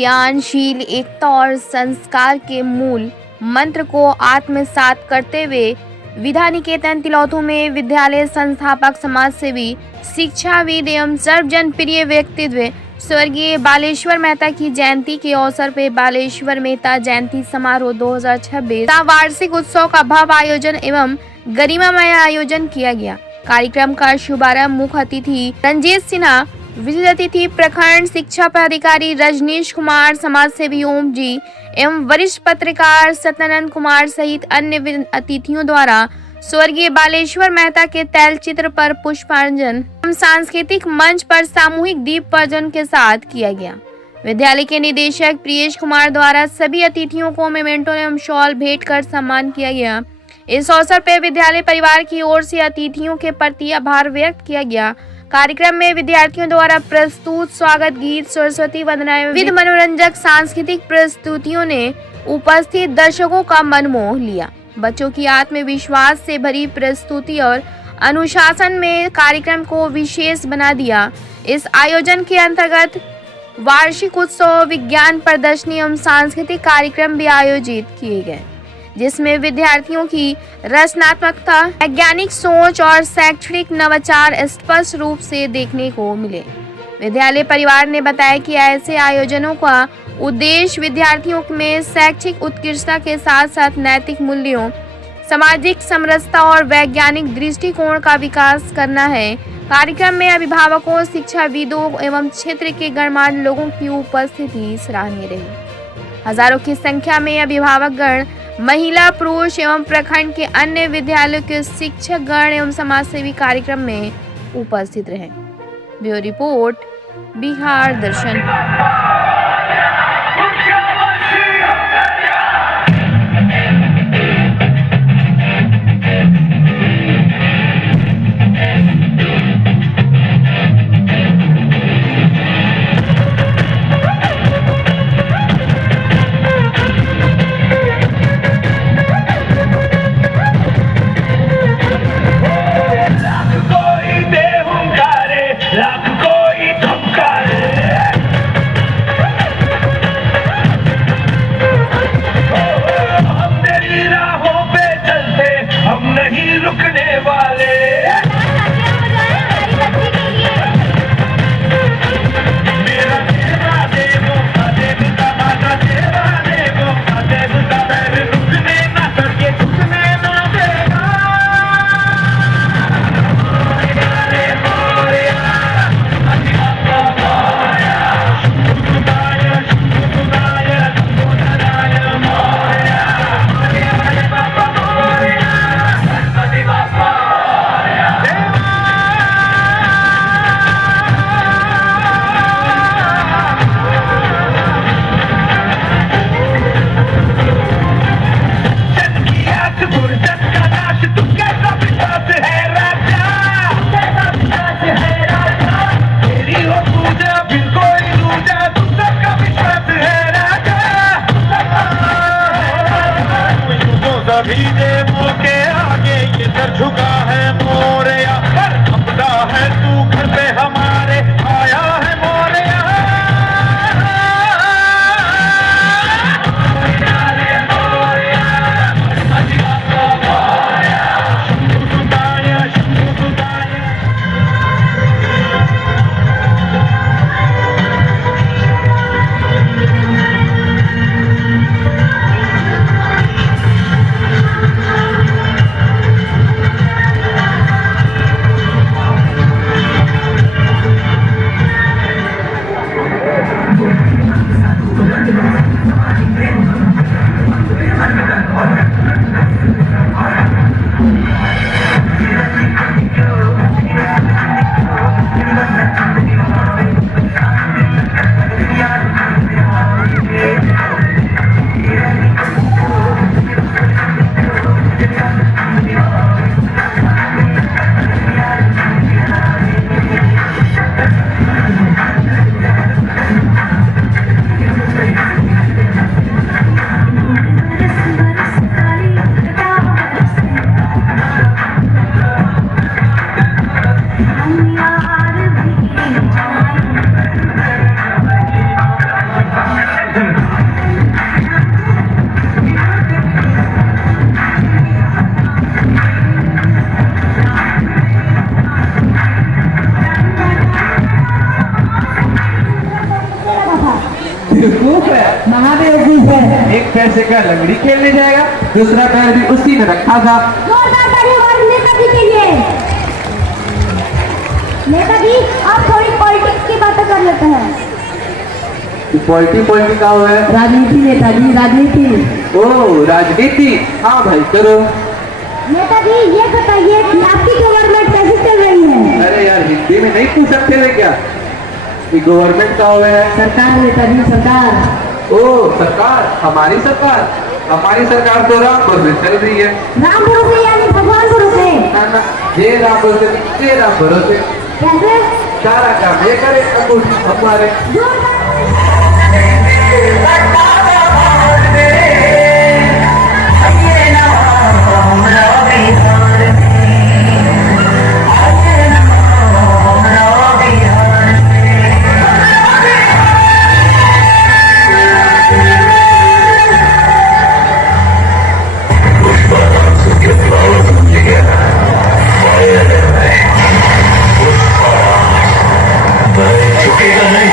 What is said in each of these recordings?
ज्ञानशील एकता और संस्कार के मूल मंत्र को आत्मसात करते हुए विद्या निकेतन तिलौथू में विद्यालय संस्थापक, समाज सेवी, शिक्षाविद एवं सर्वजन प्रिय व्यक्तित्व स्वर्गीय बालेश्वर मेहता की जयंती के अवसर पर बालेश्वर मेहता जयंती समारोह 2026 वार्षिक उत्सव का भव्य आयोजन एवं गरिमामय आयोजन किया गया। कार्यक्रम का शुभारंभ मुख्य अतिथि रंजीत सिन्हा, विशिष्ट अतिथि प्रखंड शिक्षा पदाधिकारी रजनीश कुमार, समाज सेवी ओम जी एवं वरिष्ठ पत्रकार सत्यानंद कुमार सहित अन्य अतिथियों द्वारा स्वर्गीय बालेश्वर मेहता के तैलचित्र पर पुष्पांजलि एवं सांस्कृतिक मंच पर सामूहिक दीप प्रज्वलन के साथ किया गया। विद्यालय के निदेशक प्रियेश कुमार द्वारा सभी अतिथियों को मेमेंटो एवं शॉल भेंट कर सम्मान किया गया। इस अवसर पर विद्यालय परिवार की ओर से अतिथियों के प्रति आभार व्यक्त किया गया। कार्यक्रम में विद्यार्थियों द्वारा प्रस्तुत स्वागत गीत, सरस्वती वंदना एवं विविध मनोरंजक सांस्कृतिक प्रस्तुतियों ने उपस्थित दर्शकों का मन मोह लिया। बच्चों की आत्मविश्वास से भरी प्रस्तुति और अनुशासन में कार्यक्रम को विशेष बना दिया। इस आयोजन के अंतर्गत वार्षिक उत्सव, विज्ञान प्रदर्शनी एवं सांस्कृतिक कार्यक्रम भी आयोजित किए गए, जिसमें विद्यार्थियों की रचनात्मकता, वैज्ञानिक सोच और शैक्षणिक नवाचार स्पष्ट रूप से देखने को मिले। विद्यालय परिवार ने बताया कि ऐसे आयोजनों का उद्देश्य विद्यार्थियों में शैक्षिक उत्कृष्टता के साथ साथ नैतिक मूल्यों, सामाजिक समरसता और वैज्ञानिक दृष्टिकोण का विकास करना है। कार्यक्रम में अभिभावकों, शिक्षाविदों एवं क्षेत्र के गणमान्य लोगों की उपस्थिति सराहनीय रही। हजारों की संख्या में अभिभावकगण, महिला, पुरुष एवं प्रखंड के अन्य विद्यालयों के शिक्षक गण एवं समाजसेवी कार्यक्रम में उपस्थित रहे। ब्यूरो रिपोर्ट, बिहार दर्शन। बेवकूफ है, महाबेवकूफ है। एक पैसे का लंगड़ी खेलने जाएगा, दूसरा पैर भी उसी ने रखा था। जोरदार ताली हमारे नेताजी के लिए। नेताजी आप थोड़ी पॉलिटिक्स की बातें कर लेते हैं। पॉलिटी का हुआ है? राजनीति नेताजी, राजनीति। ओ राजनीति, हाँ भाई करो। नेताजी ये बताइए कि आपकी गवर्नमेंट कैसी चल रही है? अरे यार हिंदी में नहीं पूछ सकते थे क्या? ये गवर्नमेंट का हुआ है? सरकार नेताजी, सरकार। ओ सरकार, हमारी सरकार तो राम भरोसे चल रही है। राम भरोसे यानी भगवान भरोसे? ना ना, ये राम भरोसे, ये राम भरोसे। कैसे? सारा काम ये करे, अंगूठी हमारे। झुकेगा नहीं।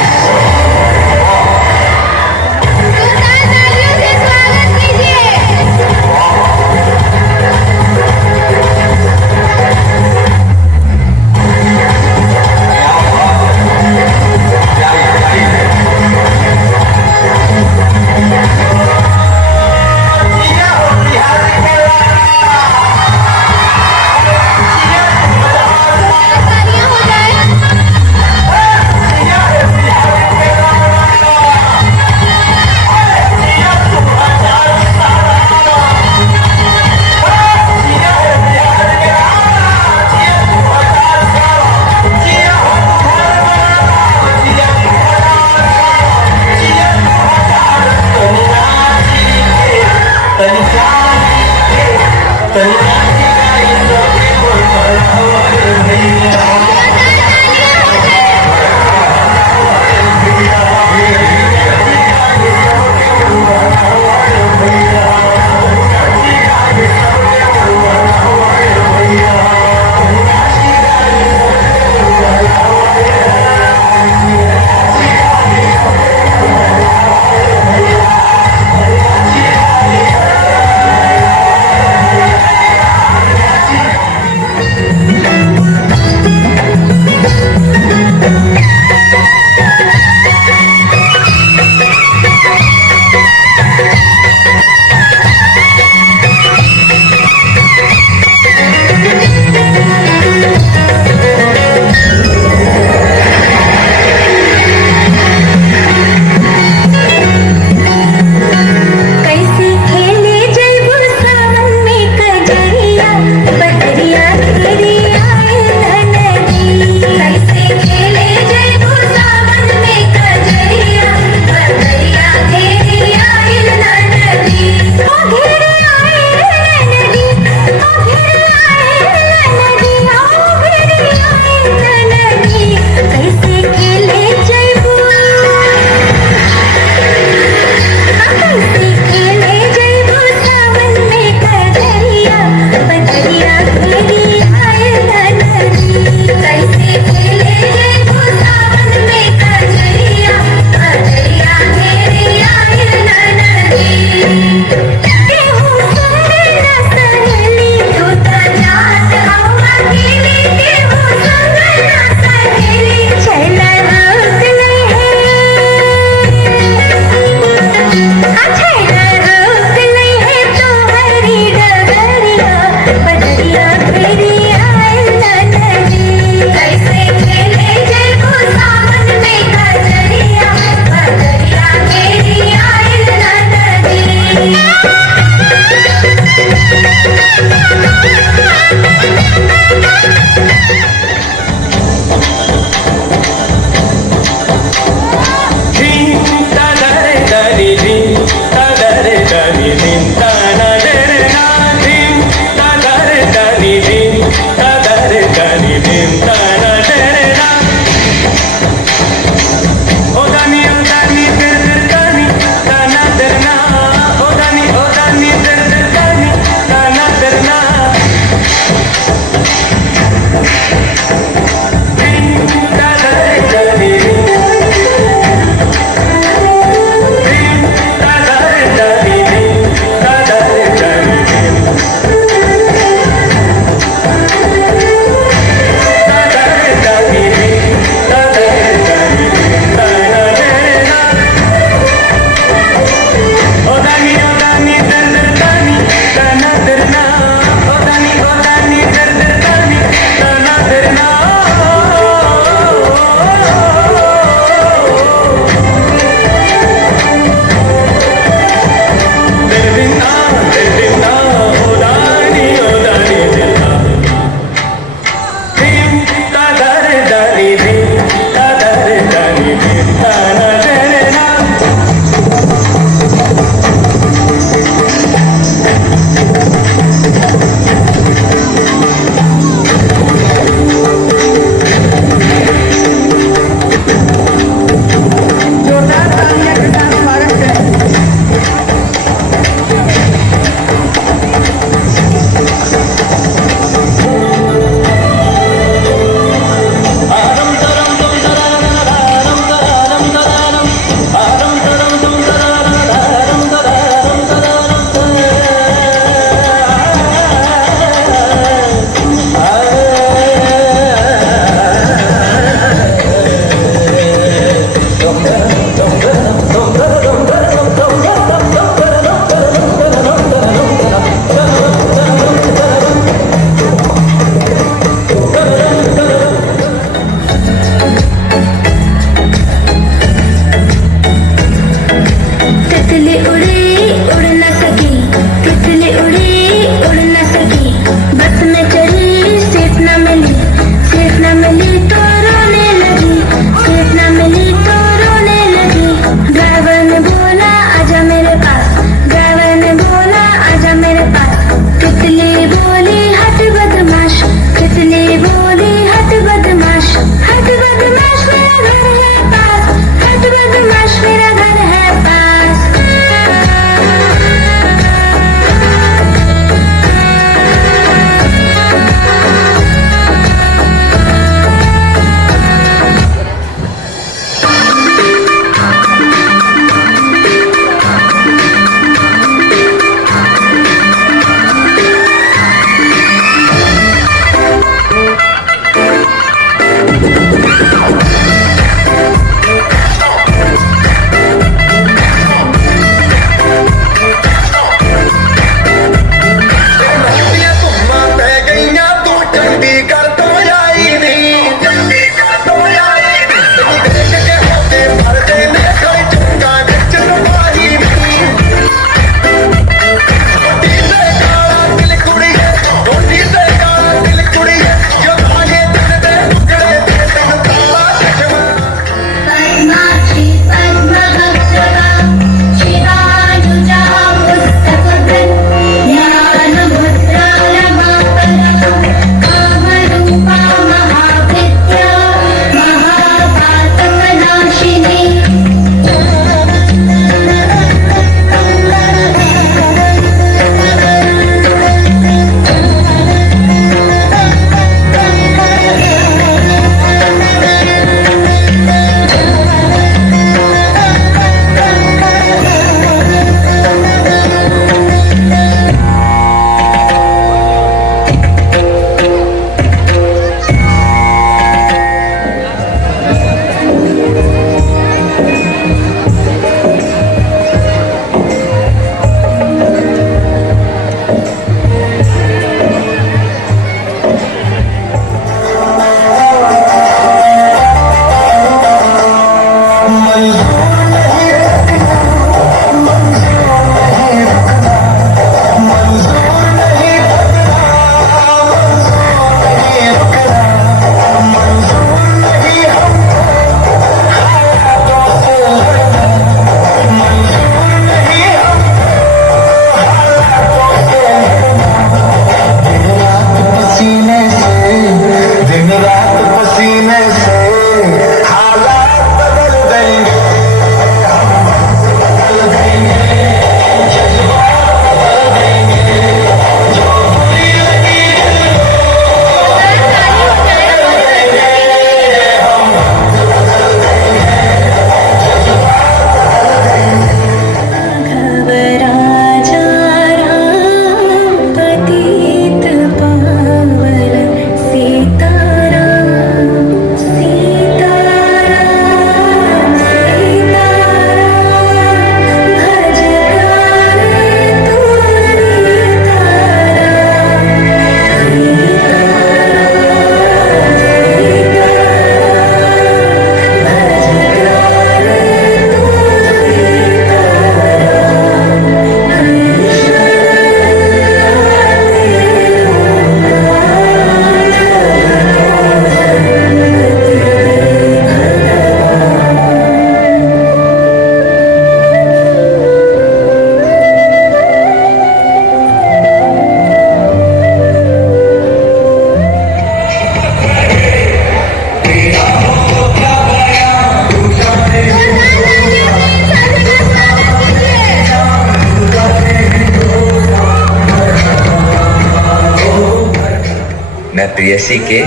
प्रेयसी के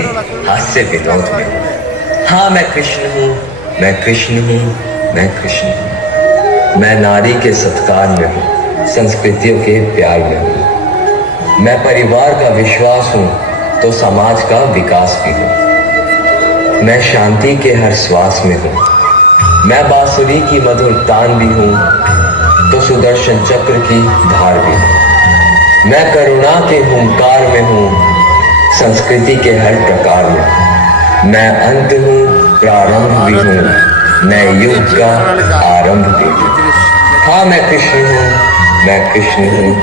हास्य विनोद में। हाँ मैं कृष्ण हूँ, मैं कृष्ण हूँ, मैं कृष्ण हूँ। मैं नारी के सत्कार में हूँ, संस्कृतियों के प्यार में हूँ। मैं परिवार का विश्वास हूँ तो समाज का विकास भी हूँ। मैं शांति के हर श्वास में हूँ। मैं बांसुरी की मधुर तान भी हूँ तो सुदर्शन चक्र की धार भी हूँ। मैं करुणा के हुंकार में हूँ, संस्कृति के हर प्रकार में। मैं अंत हूँ, प्रारंभ भी हूँ, मैं युग का आरंभ भी हूँ। हाँ मैं कृष्ण हूँ, मैं कृष्ण हूँ,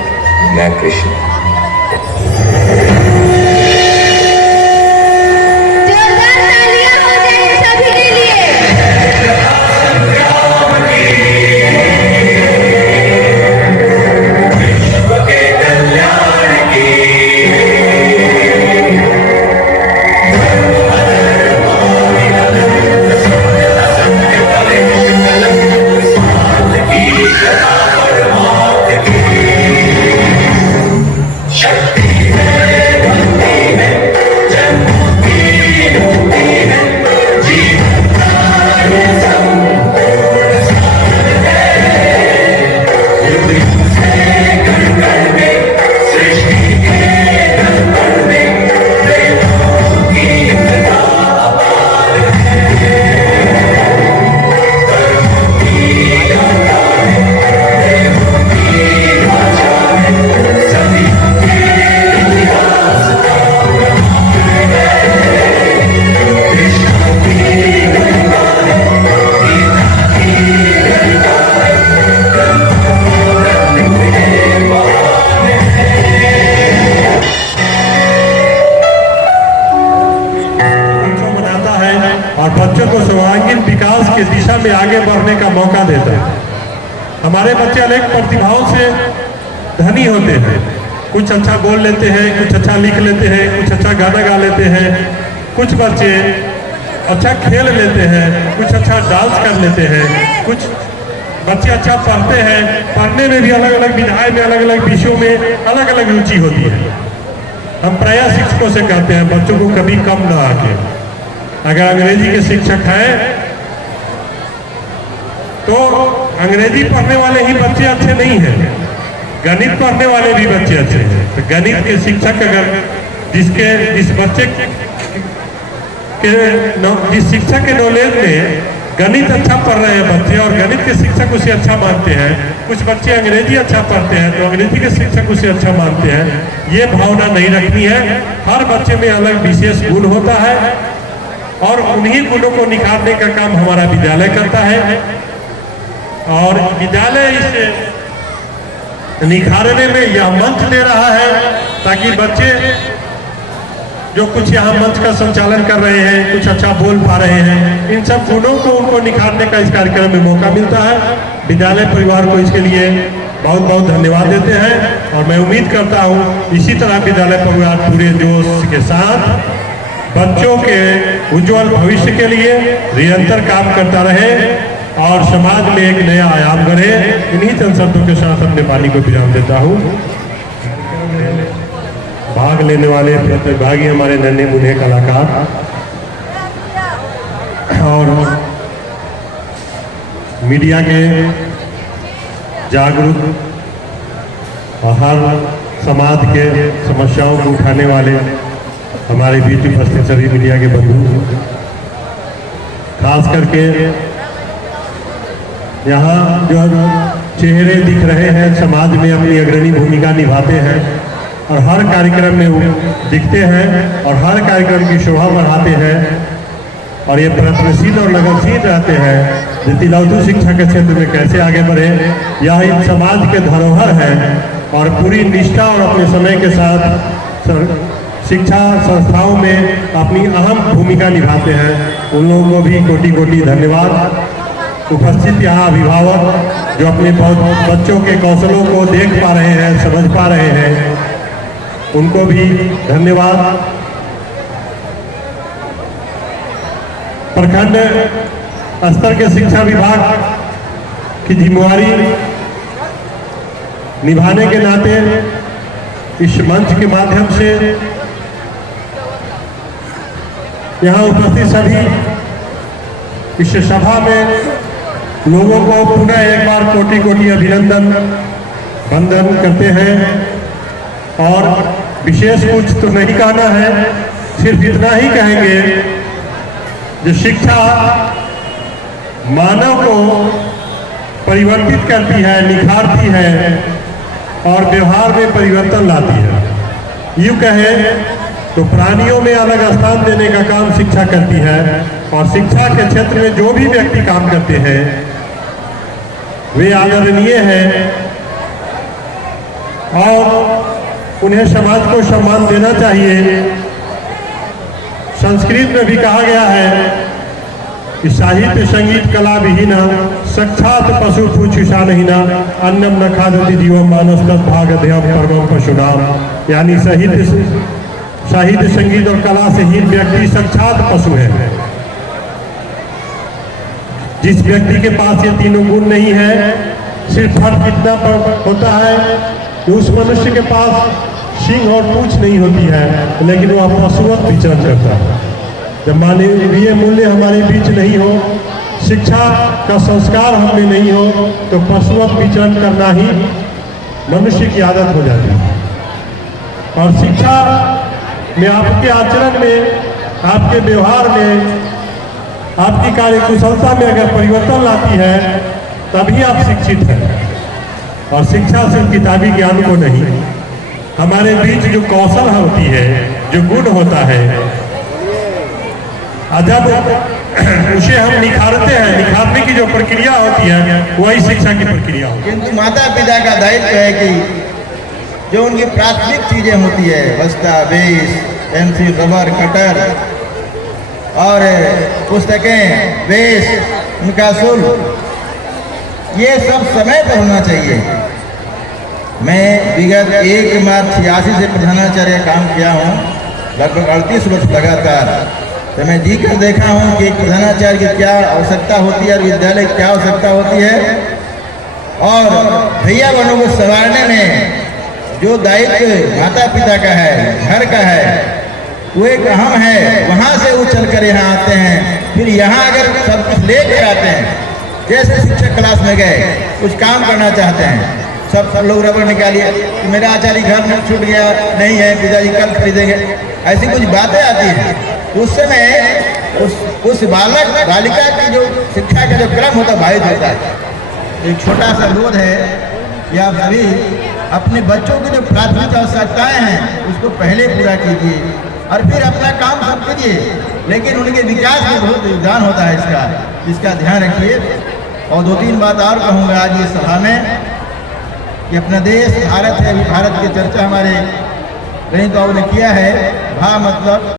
मैं कृष्ण हूँ। जोरदार तालियां हो जाए सभी के लिए। और बच्चों को सर्वांगीण विकास की दिशा में आगे बढ़ने का मौका देता है। हमारे बच्चे अनेक प्रतिभाओं से धनी होते हैं। कुछ अच्छा बोल लेते हैं, कुछ अच्छा लिख लेते हैं, कुछ अच्छा गाना गा लेते हैं, कुछ बच्चे अच्छा खेल लेते हैं, कुछ अच्छा डांस कर लेते हैं, कुछ बच्चे अच्छा पढ़ते हैं। पढ़ने में भी अलग अलग विधाएं में अलग अलग विषयों में अलग अलग रुचि होती है। हम प्रायः शिक्षकों से कहते हैं बच्चों को कभी कम ना आके। अगर अंग्रेजी के शिक्षक हैं तो अंग्रेजी पढ़ने वाले ही बच्चे अच्छे नहीं हैं, गणित पढ़ने वाले भी बच्चे अच्छे हैं। तो गणित के शिक्षक अगर जिस बच्चे के जिस शिक्षक के नॉलेज में गणित अच्छा पढ़ रहे हैं बच्चे और गणित के शिक्षक उसे अच्छा मानते हैं, कुछ बच्चे अंग्रेजी अच्छा पढ़ते हैं तो अंग्रेजी के शिक्षक उसे अच्छा मानते हैं, ये भावना नहीं रखनी है। हर बच्चे में अलग विशेष गुण होता है और उन्हीं गुणों को निखारने का काम हमारा विद्यालय करता है। और विद्यालय इसे निखारने में यह मंच दे रहा है ताकि बच्चे जो कुछ यहाँ मंच का संचालन कर रहे हैं, कुछ अच्छा बोल पा रहे हैं, इन सब गुणों को उनको निखारने का इस कार्यक्रम में मौका मिलता है। विद्यालय परिवार को इसके लिए बहुत बहुत धन्यवाद देते हैं और मैं उम्मीद करता हूँ इसी तरह विद्यालय परिवार पूरे जोश के साथ बच्चों के उज्जवल भविष्य के लिए निरंतर काम करता रहे और समाज में एक नया आयाम गढ़े। इन्हीं चंद शब्दों के साथ अपने वाणी को विराम देता हूँ। भाग लेने वाले प्रतिभागी हमारे नन्हे मुन्ने कलाकार और मीडिया के जागरूक और हर समाज के समस्याओं को उठाने वाले हमारे बीच उपस्थित सभी मीडिया के बंधु, खास करके यहाँ जो चेहरे दिख रहे हैं समाज में अपनी अग्रणी भूमिका निभाते हैं और हर कार्यक्रम में वो दिखते हैं और हर कार्यक्रम की शोभा बढ़ाते हैं और ये प्रयत्नशील और लगनशील रहते हैं कि तिलौथू शिक्षा के क्षेत्र में कैसे आगे बढ़े। यह इन समाज के धरोहर है और पूरी निष्ठा और अपने समय के साथ शिक्षा संस्थाओं में अपनी अहम भूमिका निभाते हैं। उन लोगों को भी कोटि कोटि धन्यवाद। उपस्थित यहाँ अभिभावक जो अपने बच्चों के कौशलों को देख पा रहे हैं, समझ पा रहे हैं, उनको भी धन्यवाद। प्रखंड स्तर के शिक्षा विभाग की जिम्मेवारी निभाने के नाते इस मंच के माध्यम से यहाँ उपस्थित सभी इस सभा में लोगों को पुनः एक बार कोटि कोटि अभिनंदन वंदन करते हैं। और विशेष कुछ तो नहीं कहना है, सिर्फ इतना ही कहेंगे जो शिक्षा मानव को परिवर्तित करती है, निखारती है और व्यवहार में परिवर्तन लाती है। यूँ कहें तो प्राणियों में अलग स्थान देने का काम शिक्षा करती है। और शिक्षा के क्षेत्र में जो भी व्यक्ति काम करते हैं वे आदरणीय हैं और उन्हें समाज को सम्मान देना चाहिए। संस्कृत में भी कहा गया है कि साहित्य संगीत कला विहीना साक्षात पशु पूछुषानहीना अन्नम न खादति जीवम मानस तद्भागधेयम परमम पशुनाम। यानी साहित्य संगीत और कला से हीन व्यक्ति साक्षात पशु है। जिस व्यक्ति के पास ये तीनों गुण नहीं है, सिर्फ फर्क इतना होता है कि उस मनुष्य के पास सिंह और पूंछ नहीं होती है, लेकिन वह पशुवत विचरण करता है। जब मानवीय मूल्य हमारे बीच नहीं हो, शिक्षा का संस्कार हमें नहीं हो, तो पशुवत विचरण करना ही मनुष्य की आदत हो जाती है। और शिक्षा में आपके आचरण में, आपके व्यवहार में, आपकी कार्यकुशलता में अगर परिवर्तन लाती है तभी आप शिक्षित हैं। और शिक्षा सिर्फ किताबी ज्ञान को नहीं, हमारे बीच जो कौशल होती है, जो गुण होता है, जब उसे हम निखारते हैं, निखारने की जो प्रक्रिया होती है वही शिक्षा की प्रक्रिया होती है। किंतु माता पिता का दायित्व है कि जो उनकी प्राथमिक चीजें होती है, बस्ता, बेस, पेंसिल, रबर, कटर और पुस्तकें, बेस, उनका शुल्क, ये सब समय पर होना चाहिए। मैं विगत 1 मार्च 86 से प्रधानाचार्य काम किया हूँ, लगभग 38 वर्ष लगातार। तो मैं जी कर देखा हूँ कि प्रधानाचार्य की क्या आवश्यकता होती है और विद्यालय की क्या आवश्यकता होती है। और भैया बहनों को संवारने में जो दायित्व माता पिता का है, घर का है, वो एक अहम है। वहाँ से वो चल कर यहाँ आते हैं, फिर यहाँ अगर सब कुछ ले कर आते हैं, जैसे शिक्षक क्लास में गए, कुछ काम करना चाहते हैं, सब लोग रबड़ निकालिए कि मेरा आचार्य घर में छूट गया, नहीं है, पिताजी कल खरीदेंगे, ऐसी कुछ बातें आती हैं। उस समय उस बालक बालिका की जो शिक्षा का जो क्रम होता है बाधित होता है। एक छोटा सा अनुरोध है कि आप सभी अपने बच्चों की जो प्राथमिक आवश्यकताएं हैं उसको पहले पूरा कीजिए और फिर अपना काम सब कीजिए। लेकिन उनके विकास में बहुत योगदान होता है इसका ध्यान रखिए। और 2-3 बात और कहूँगा आज इस सभा में कि अपना देश भारत है, भारत की चर्चा हमारे कहीं तो ने किया है। भा मतलब